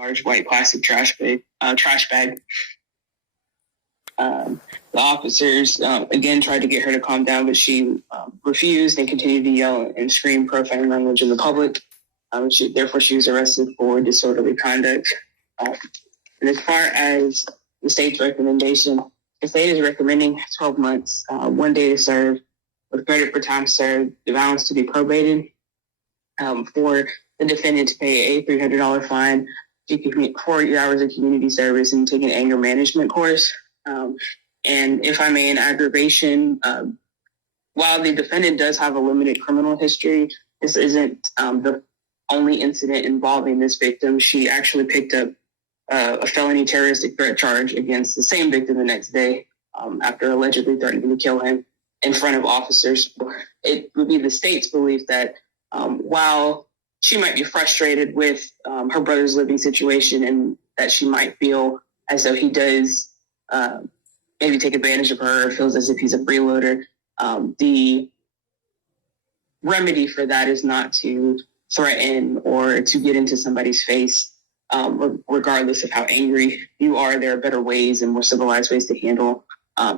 large white plastic trash bag. The officers again tried to get her to calm down, but she refused and continued to yell and scream profane language in the public. Therefore, she was arrested for disorderly conduct. And as far as the state's recommendation, the state is recommending 12 months, 1 day to serve, with credit for time served, the balance to be probated, for the defendant to pay a $300 fine, 4 hours of community service, and take an anger management course. And if I may, in aggravation, while the defendant does have a limited criminal history, this isn't the only incident involving this victim. She actually picked up a felony terroristic threat charge against the same victim the next day after allegedly threatening to kill him in front of officers. It would be the state's belief that while she might be frustrated with her brother's living situation and that she might feel as though he does maybe take advantage of her or feels as if he's a freeloader, the remedy for that is not to threaten or to get into somebody's face, regardless of how angry you are. There are better ways and more civilized ways to handle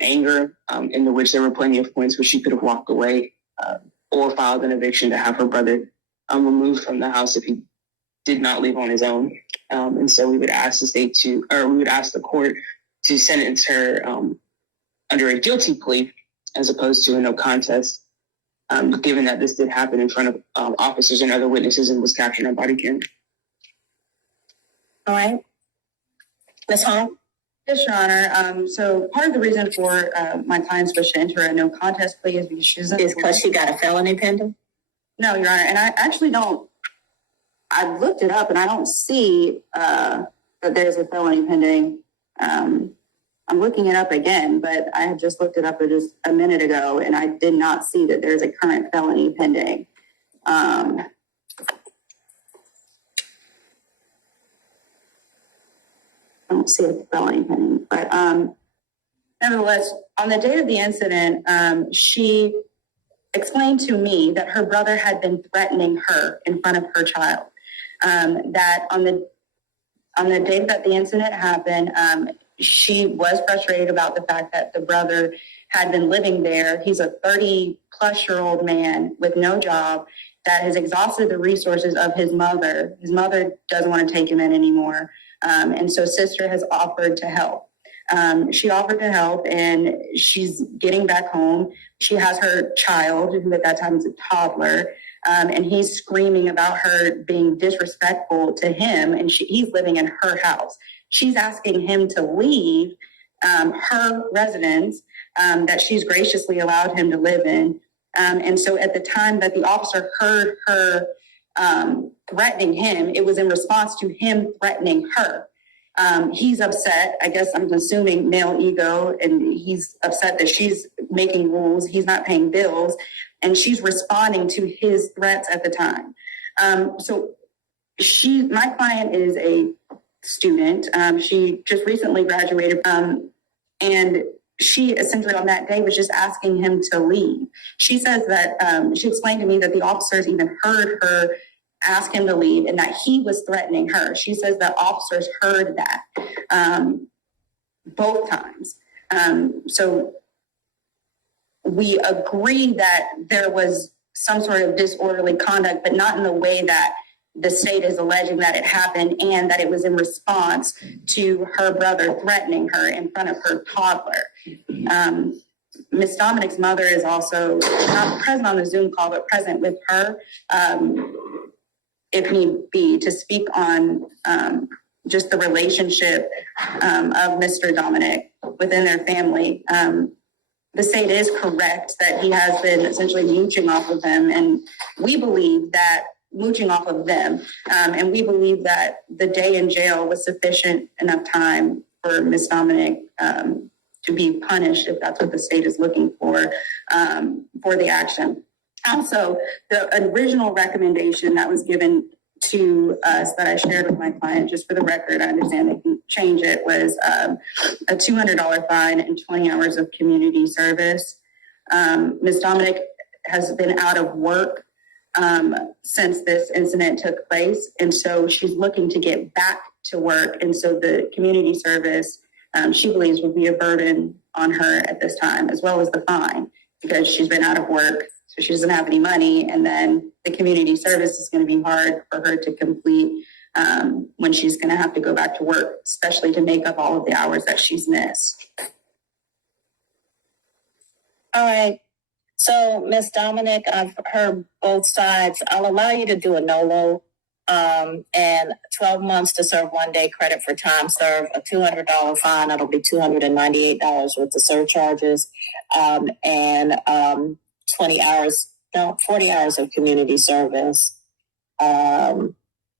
anger, in which there were plenty of points where she could have walked away or filed an eviction to have her brother removed from the house if he did not leave on his own. And so we would ask the court to sentence her under a guilty plea as opposed to a no contest, given that this did happen in front of officers and other witnesses and was captured on body cam. All right. Ms. Hong? Yes, Your Honor. So part of the reason for my client's wish to enter a no contest plea is because she got a felony pending? No, Your Honor. And I actually don't, I've looked it up and I don't see that there's a felony pending. I'm looking it up again, but I had just looked it up just a minute ago and I did not see that there's a current felony pending. I don't see a felony pending, but nevertheless, on the day of the incident, she explained to me that her brother had been threatening her in front of her child. That on the day that the incident happened, she was frustrated about the fact that the brother had been living there. He's a 30-plus-year-old man with no job that has exhausted the resources of his mother. His mother doesn't want to take him in anymore. And so sister has offered to help. She offered to help and she's getting back home. She has her child, who at that time is a toddler, and he's screaming about her being disrespectful to him, and he's living in her house. She's asking him to leave her residence that she's graciously allowed him to live in. And so at the time that the officer heard her threatening him, it was in response to him threatening her. He's upset, I guess I'm assuming male ego, and he's upset that she's making rules, he's not paying bills, and she's responding to his threats at the time. So my client is a student. She just recently graduated, and she essentially on that day was just asking him to leave. She says that she explained to me that the officers even heard her ask him to leave and that he was threatening her. She says that officers heard that both times. So we agree that there was some sort of disorderly conduct, but not in the way that the state is alleging that it happened, and that it was in response to her brother threatening her in front of her toddler. Ms. Dominic's mother is also not present on the Zoom call, but present with her, if need be, to speak on just the relationship of Mr. Dominic within their family. The state is correct that he has been essentially mooching off of them, and we believe that mooching off of them. And we believe that the day in jail was sufficient enough time for Ms. Dominic to be punished, if that's what the state is looking for the action. Also, the original recommendation that was given to us that I shared with my client, just for the record, I understand they can change it, was a $200 fine and 20 hours of community service. Ms. Dominic has been out of work since this incident took place, and so she's looking to get back to work. And so the community service, she believes, will be a burden on her at this time, as well as the fine, because she's been out of work, so she doesn't have any money. And then the community service is going to be hard for her to complete when she's going to have to go back to work, especially to make up all of the hours that she's missed. All right. So, Ms. Dominic, I've heard both sides. I'll allow you to do a NOLO and 12 months to serve 1 day credit for time served, a $200 fine. That'll be $298 with the surcharges, and 40 hours of community service, and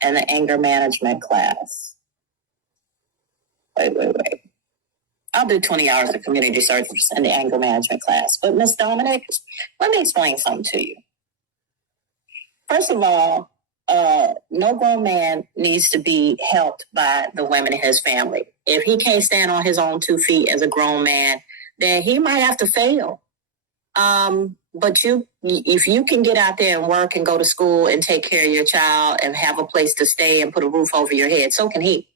the anger management class. Wait. I'll do 20 hours of community service and the anger management class. But Ms. Dominic, let me explain something to you. First of all, no grown man needs to be helped by the women in his family. If he can't stand on his own 2 feet as a grown man, then he might have to fail. But if you can get out there and work and go to school and take care of your child and have a place to stay and put a roof over your head, so can he.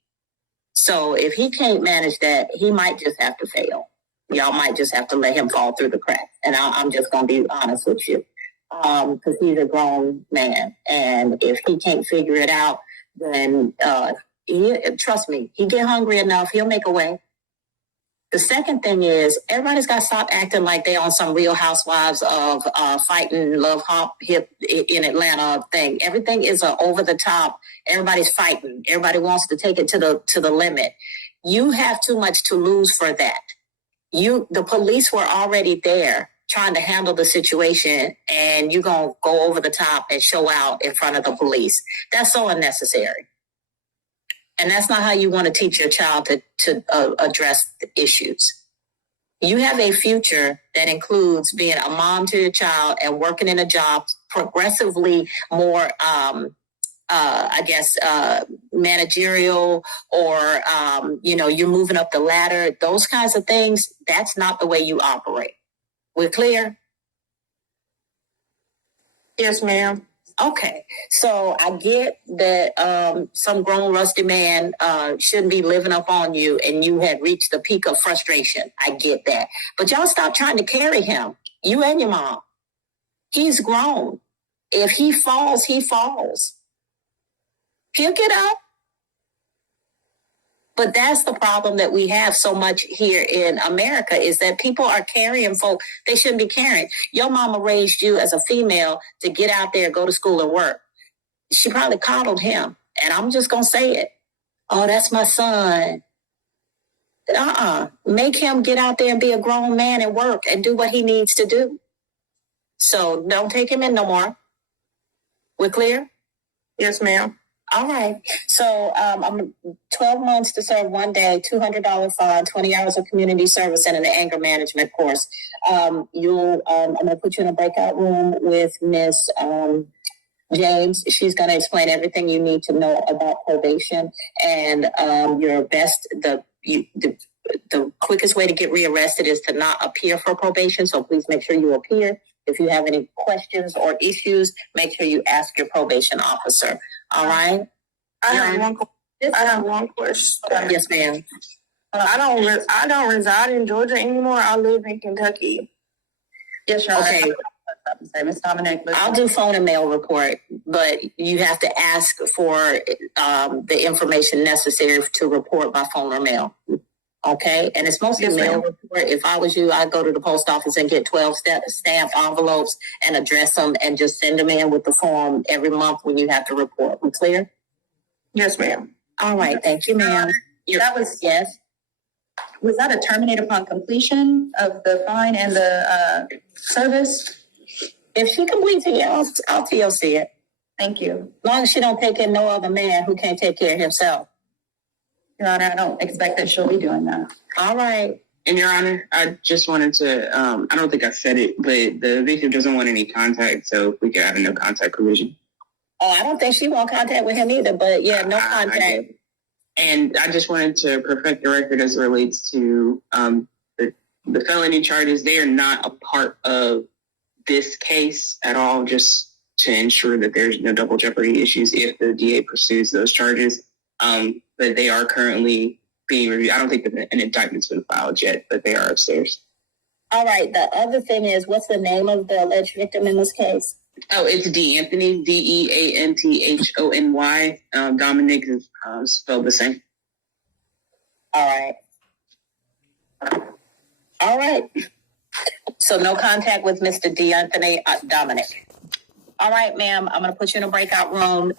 So if he can't manage that, he might just have to fail. Y'all might just have to let him fall through the cracks. And I'm just going to be honest with you, because he's a grown man. And if he can't figure it out, then trust me, he get hungry enough, he'll make a way. The second thing is, everybody's got to stop acting like they on some Real Housewives of fighting love hop hip in Atlanta thing. Everything is over the top. Everybody's fighting. Everybody wants to take it to the limit. You have too much to lose for that. The police were already there trying to handle the situation, and you're going to go over the top and show out in front of the police. That's so unnecessary. And that's not how you want to teach your child to address the issues. You have a future that includes being a mom to your child and working in a job progressively more, managerial, or, you're moving up the ladder. Those kinds of things, that's not the way you operate. We're clear? Yes, ma'am. Okay, so I get that some grown rusty man shouldn't be living up on you, and you had reached the peak of frustration. I get that. But y'all stop trying to carry him, you and your mom. He's grown. If he falls, he falls. He'll get up. But that's the problem that we have so much here in America, is that people are carrying folk they shouldn't be carrying. Your mama raised you as a female to get out there, go to school and work. She probably coddled him. And I'm just going to say it. Oh, that's my son. Make him get out there and be a grown man and work and do what he needs to do. So don't take him in no more. We're clear? Yes, ma'am. All right. So I'm 12 months to serve 1 day, $200 fine, 20 hours of community service, and an anger management course. I'm going to put you in a breakout room with Miss James. She's going to explain everything you need to know about probation, and the quickest way to get rearrested is to not appear for probation. So please make sure you appear. If you have any questions or issues, make sure you ask your probation officer. All right? I have one question. Yes, ma'am. I don't reside in Georgia anymore. I live in Kentucky. Yes, Your Honor. Okay. Sorry, Ms. Dominic. I'll do phone and mail report, but you have to ask for the information necessary to report by phone or mail. Okay, and it's mostly mail report. If I was you, I'd go to the post office and get 12 stamp envelopes and address them and just send them in with the form every month when you have to report. We clear? Yes, ma'am. All right, thank you, ma'am. Yes. Was that a terminate upon completion of the fine and the service? If she completes it, I'll TLC it. Thank you. As long as she don't take in no other man who can't take care of himself. Your Honor, I don't expect that she'll be doing that. All right. And Your Honor, I just wanted to, I don't think I said it, but the victim doesn't want any contact, so if we could have a no contact provision. Oh, I don't think she wants contact with him either, but yeah, no contact. And I just wanted to perfect the record as it relates to the felony charges. They are not a part of this case at all, just to ensure that there's no double jeopardy issues if the DA pursues those charges. but they are currently being reviewed. I don't think that an indictment's been filed yet, but they are upstairs. All right. The other thing is, what's the name of the alleged victim in this case? Oh, it's D'Anthony, Deanthony. Dominic is spelled the same. All right. So no contact with Mr. D'Anthony Dominic. All right, ma'am. I'm going to put you in a breakout room.